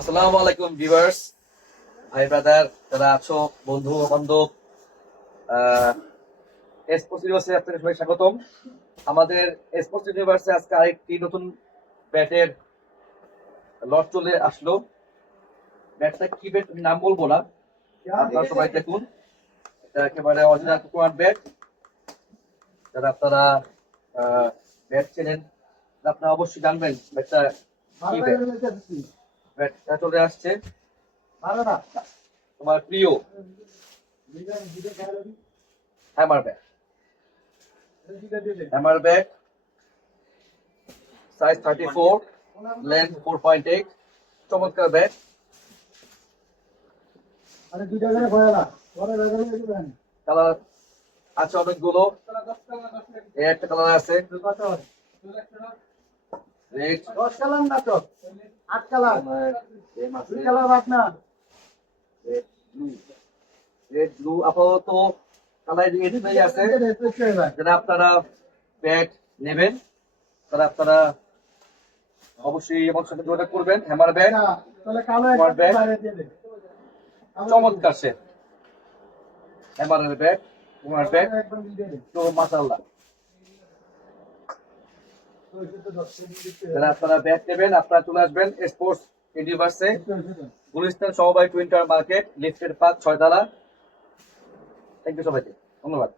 আসসালামু আলাইকুম ভিউয়ার্স, ভাই ব্রাদার যারা আছো, বন্ধু বান্ধব, স্পোর্টস ইউনিভার্সে আপনাদের সবাই স্বাগতম। আমাদের স্পোর্টস ইউনিভার্সে আজকে আরেকটি নতুন ব্যাটের লট চলে আসলো। ব্যাটটা কি ব্যাট নাম বলবো না, আপনারা সবাই দেখুন। এটা একেবারে অরিজিনাল কোকোনাট ব্যাট। যারা আপনারা ব্যাট চেনেন আপনারা অবশ্যই জানবেন ব্যাটটা কি ব্যাট। ব্যাটটা চলে আসছে তোমার প্রিয় hammer bat. Hammer bat size 34, length 4.8, চমৎকার ব্যাট। কালার আছে অনেকগুলো, একটা কালার আছে রেড, 10 কালার না তো 8 কালার, 2 কালার আপনার রেড ব্লু। আপাতত কালার এটাই আছে। যারা আপনারা ব্যাট নেবেন তারা আপনারা অবশ্যই আমার সাথে যোগাযোগ করবেন। হ্যামার ব্যাট, তাহলে কালো তোমার একটা ব্যাট বাইরে দিয়ে দে। চমৎকার সেট। হ্যামারের ব্যাট, তোমার ব্যাট একদম দিয়ে দে। তো মাশাআল্লাহ। তো এটা তো 10 কেজি দিতে যারা আপনারা ব্যাট নেবেন আপনারা চলে আসবেন স্পোর্টস ইউনিভার্সে, হবে। গুলিস্তান সমবায় টুইন্টার মার্কেট, লিফটের 5 6 তলা। থ্যাংক ইউ সবাইকে, ধন্যবাদ।